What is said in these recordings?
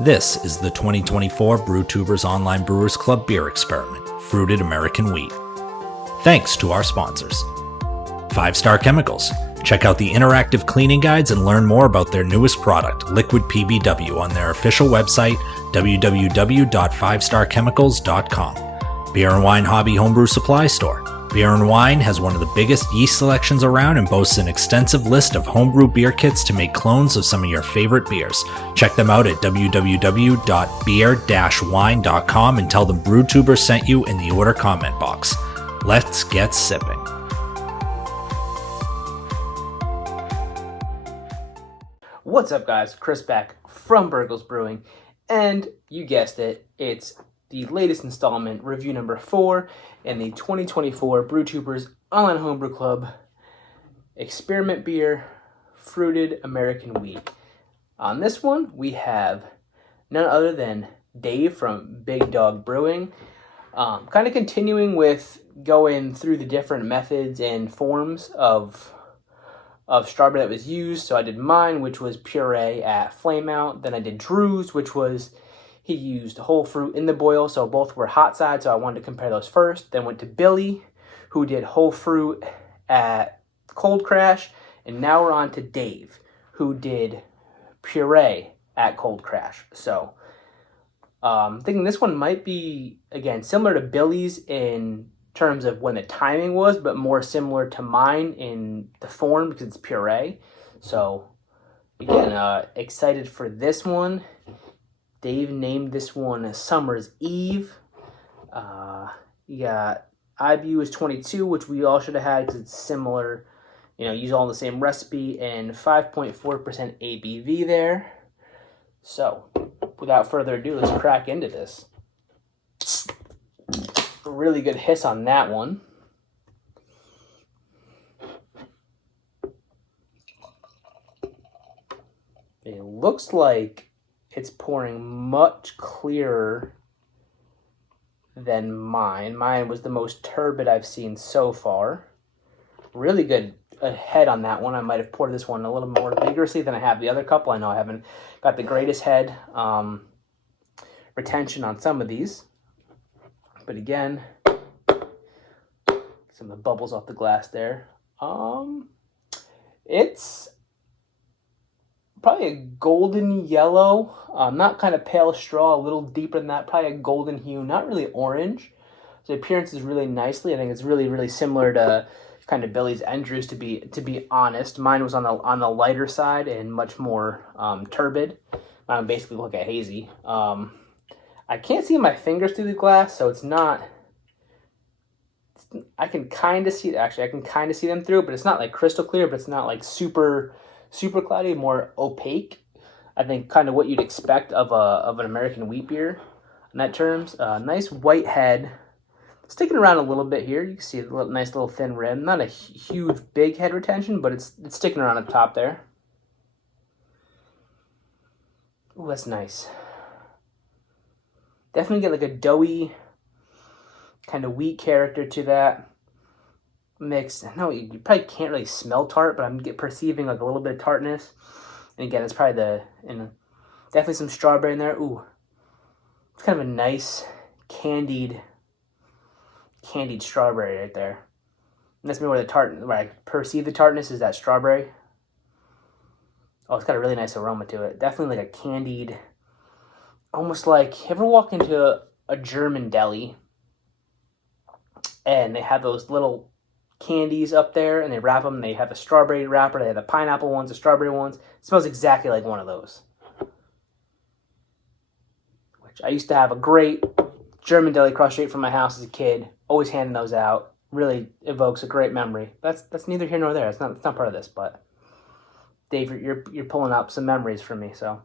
This is the 2024 Brewtubers Online Brewers Club Beer Experiment, Fruited American Wheat. Thanks to our sponsors. 5 Star Chemicals. Check out the interactive cleaning guides and learn more about their newest product, Liquid PBW, on their official website, www.5starchemicals.com. Beer and Wine Hobby Homebrew Supply Store. Beer and Wine has one of the biggest yeast selections around and boasts an extensive list of homebrew beer kits to make clones of some of your favorite beers. Check them out at www.beer-wine.com and tell them Brewtubers sent you in the order comment box. Let's get sipping. What's up, guys? Chris back from Big Brewing, and you guessed it, it's the latest installment, review number 4 in the 2024 Brewtubers Online Homebrew Club Experiment Beer Fruited American Wheat. On this one, we have none other than Dave from Big Dawg Brewing, kind of continuing with going through the different methods and forms of strawberry that was used. So I did mine, which was puree at flame out. Then I did Drew's, which was he used whole fruit in the boil, so both were hot side, so I wanted to compare those first. Then went to Billy, who did whole fruit at cold crash, and now we're on to Dave, who did puree at cold crash. So I'm thinking this one might be, again, similar to Billy's in terms of when the timing was, but more similar to mine in the form because it's puree. So again, excited for this one. Dave named this one Summer's Eve. You got IBU is 22, which we all should have had because it's similar, use all the same recipe, and 5.4% ABV there. So without further ado, let's crack into this. A really good hiss on that one. It looks like it's pouring much clearer than mine. Mine was the most turbid I've seen so far. Really good head on that one. I might have poured this one a little more vigorously than I have the other couple. I know I haven't got the greatest head retention on some of these. But again, some of the bubbles off the glass there. It's probably a golden yellow, not kind of pale straw, a little deeper than that, probably a golden hue, not really orange. So the appearance is really nicely. I think it's really, really similar to kind of Billy's and Drew's, to be honest. Mine was on the lighter side and much more turbid. Mine basically look at hazy. I can't see my fingers through the glass, so it's not. I can kind of see. Actually, I can kind of see them through, but it's not like crystal clear. But it's not like super cloudy, more opaque. I think kind of what you'd expect of an American wheat beer in that terms. Nice white head, sticking around a little bit here. You can see a nice little thin rim. Not a huge big head retention, but it's sticking around the top there. Oh, that's nice. Definitely get like a doughy kind of wheat character to that mix. No, you probably can't really smell tart, but I'm perceiving like a little bit of tartness. And again, it's probably definitely some strawberry in there. Ooh, it's kind of a nice candied strawberry right there. And that's maybe where I perceive the tartness is that strawberry. Oh, it's got a really nice aroma to it. Definitely like a candied, almost like, you ever walk into a German deli and they have those little candies up there and they wrap them, and they have a strawberry wrapper, they have the pineapple ones, the strawberry ones. It smells exactly like one of those. Which I used to have a great German deli across the street from my house as a kid, always handing those out. Really evokes a great memory. That's neither here nor there. It's not part of this, but Dave, you're pulling up some memories for me, so.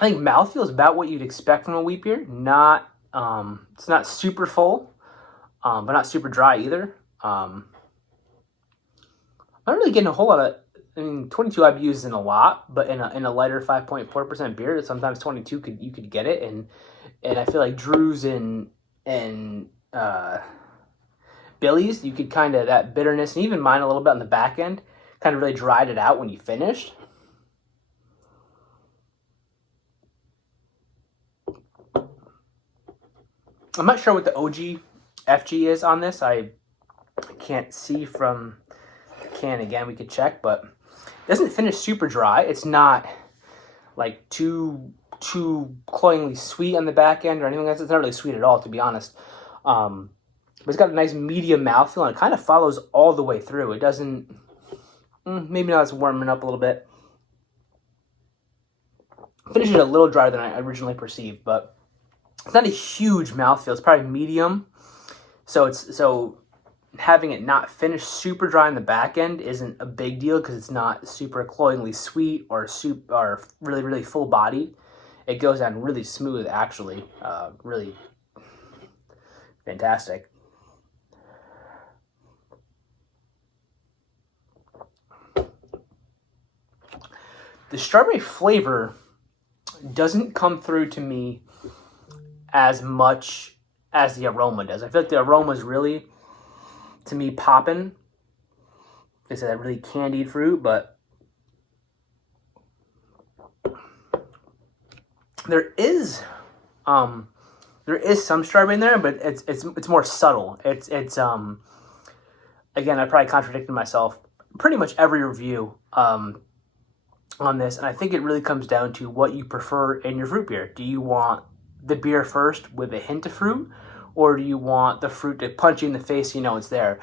I think mouthfeel is about what you'd expect from a wheat beer. It's not super full, but not super dry either. Not really getting a whole lot of I mean, 22 IBUs isn't a lot, but in a lighter 5.4% beer, sometimes 22 you could get it, and I feel like Drew's and Billy's, you could kind of, that bitterness, and even mine a little bit on the back end, kind of really dried it out when you finished. I'm not sure what the OG FG is on this. I can't see from the can again. We could check, but it doesn't finish super dry. It's not like too cloyingly sweet on the back end or anything like that. It's not really sweet at all, to be honest. But it's got a nice medium mouthfeel, and it kind of follows all the way through. It doesn't, maybe now it's warming up a little bit. Finishes a little drier than I originally perceived, but it's not a huge mouthfeel. It's probably medium. So having it not finish super dry on the back end isn't a big deal because it's not super cloyingly sweet or really, really full bodied. It goes down really smooth, actually. Really fantastic. The strawberry flavor doesn't come through to me as much as the aroma does. I feel like the aroma is really, to me, popping. It's that really candied fruit, but there is some strawberry in there, but it's more subtle. It's again, I probably contradicted myself pretty much every review on this, and I think it really comes down to what you prefer in your fruit beer. Do you want the beer first with a hint of fruit, or do you want the fruit to punch you in the face so you know it's there?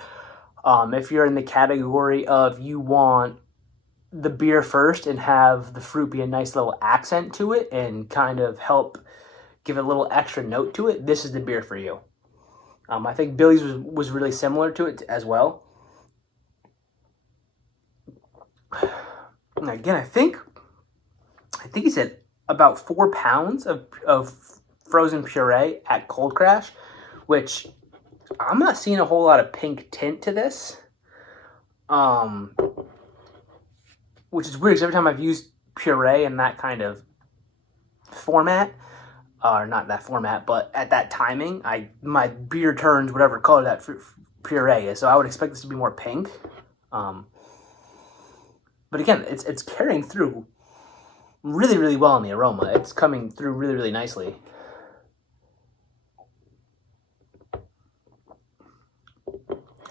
If you're in the category of you want the beer first and have the fruit be a nice little accent to it and kind of help give a little extra note to it, this is the beer for you. I think Billy's was really similar to it as well. And again, I think he said about 4 pounds of frozen puree at Cold Crash, which I'm not seeing a whole lot of pink tint to this. Which is weird because every time I've used puree in that kind of format, or not that format, but at that timing, my beer turns whatever color that puree is. So I would expect this to be more pink. But again, it's carrying through really, really well in the aroma. It's coming through really, really nicely.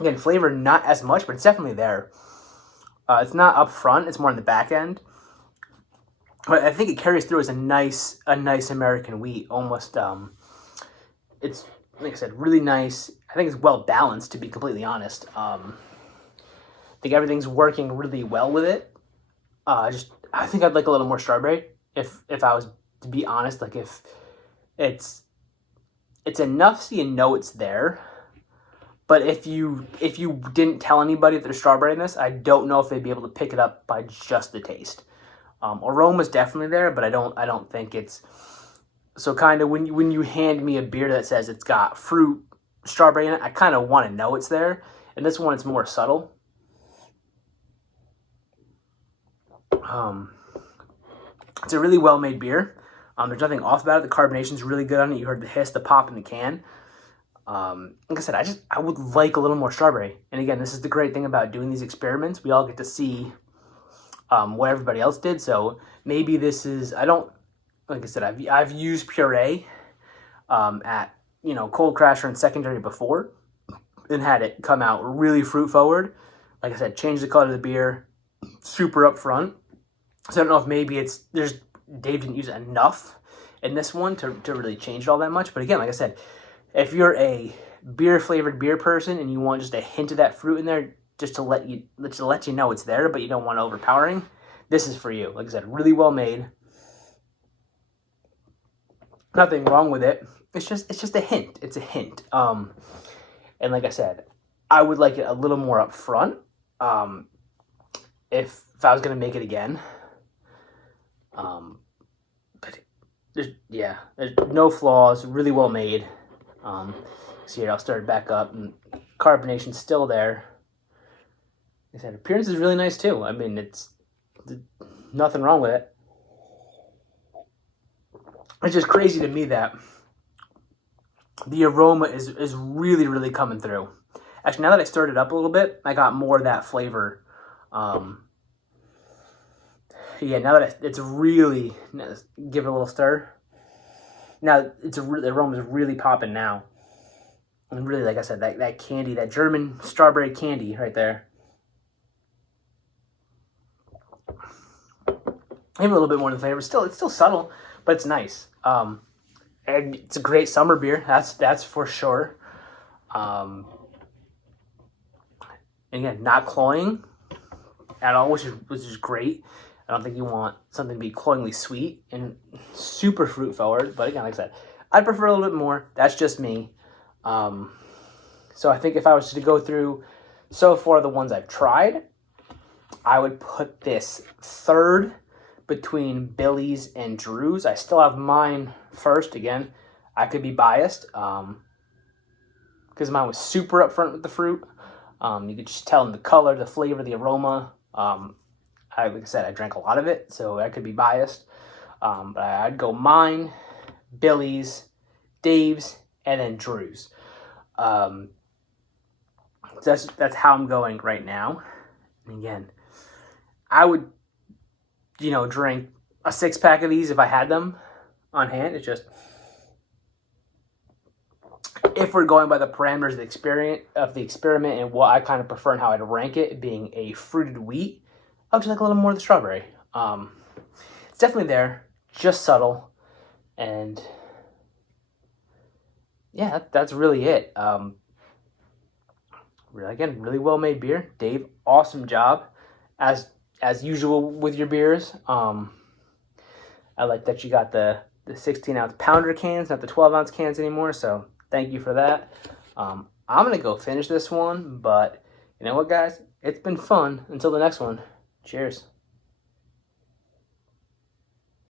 Again, flavor not as much, but it's definitely there. It's not up front; it's more on the back end. But I think it carries through as a nice American wheat. Almost, it's like I said, really nice. I think it's well balanced, to be completely honest. I think everything's working really well with it. I think I'd like a little more strawberry. If I was to be honest, like if it's enough so you know it's there. But if you didn't tell anybody that there's strawberry in this, I don't know if they'd be able to pick it up by just the taste. Aroma's definitely there, but I don't think it's so. Kind of when you hand me a beer that says it's got fruit, strawberry in it, I kind of want to know it's there. And this one, it's more subtle. It's a really well made beer. There's nothing off about it. The carbonation's really good on it. You heard the hiss, the pop in the can. Like I said, I would like a little more strawberry. And again, this is the great thing about doing these experiments. We all get to see what everybody else did. So maybe this is, like I said, I've used puree at Cold Crasher and Secondary before and had it come out really fruit forward. Like I said, change the color of the beer, super up front. So I don't know if maybe Dave didn't use enough in this one to really change it all that much. But again, like I said, if you're a beer-flavored beer person and you want just a hint of that fruit in there just to let you know it's there, but you don't want overpowering, this is for you. Like I said, really well made. Nothing wrong with it. It's just a hint. It's a hint. And like I said, I would like it a little more up front if I was going to make it again. But there's no flaws, really well made. So here, I'll start it back up, and carbonation's still there. Like I said, appearance is really nice too. I mean, it's Nothing wrong with it. It's just crazy to me that the aroma is really, really coming through. Actually, now that I stirred it up a little bit, I got more of that flavor. Yeah, now that it's really, give it a little stir. Now the aroma is really popping now. And really, like I said, that candy, that German strawberry candy right there. Even a little bit more than flavor. It's still subtle, but it's nice. And it's a great summer beer. That's for sure. Again, not cloying at all, which is great. I don't think you want something to be cloyingly sweet and super fruit forward. But again, like I said, I prefer a little bit more. That's just me. So I think if I was to go through so far the ones I've tried, I would put this third between Billy's and Drew's. I still have mine first. Again, I could be biased because mine was super upfront with the fruit. You could just tell in the color, the flavor, the aroma. Like I said, I drank a lot of it, so I could be biased. But I'd go mine, Billy's, Dave's, and then Drew's. That's how I'm going right now. And again, I would, drink a 6-pack of these if I had them on hand. It's just, if we're going by the parameters of the experiment and what I kind of prefer and how I'd rank it, being a fruited wheat, I would just like a little more of the strawberry. It's definitely there, just subtle, and yeah, that's really it. Really well made beer. Dave, awesome job as usual with your beers. I like that you got the 16-ounce pounder cans, not the 12-ounce cans anymore. So thank you for that. I'm gonna go finish this one, but you know what, guys? It's been fun. Until the next one. Cheers.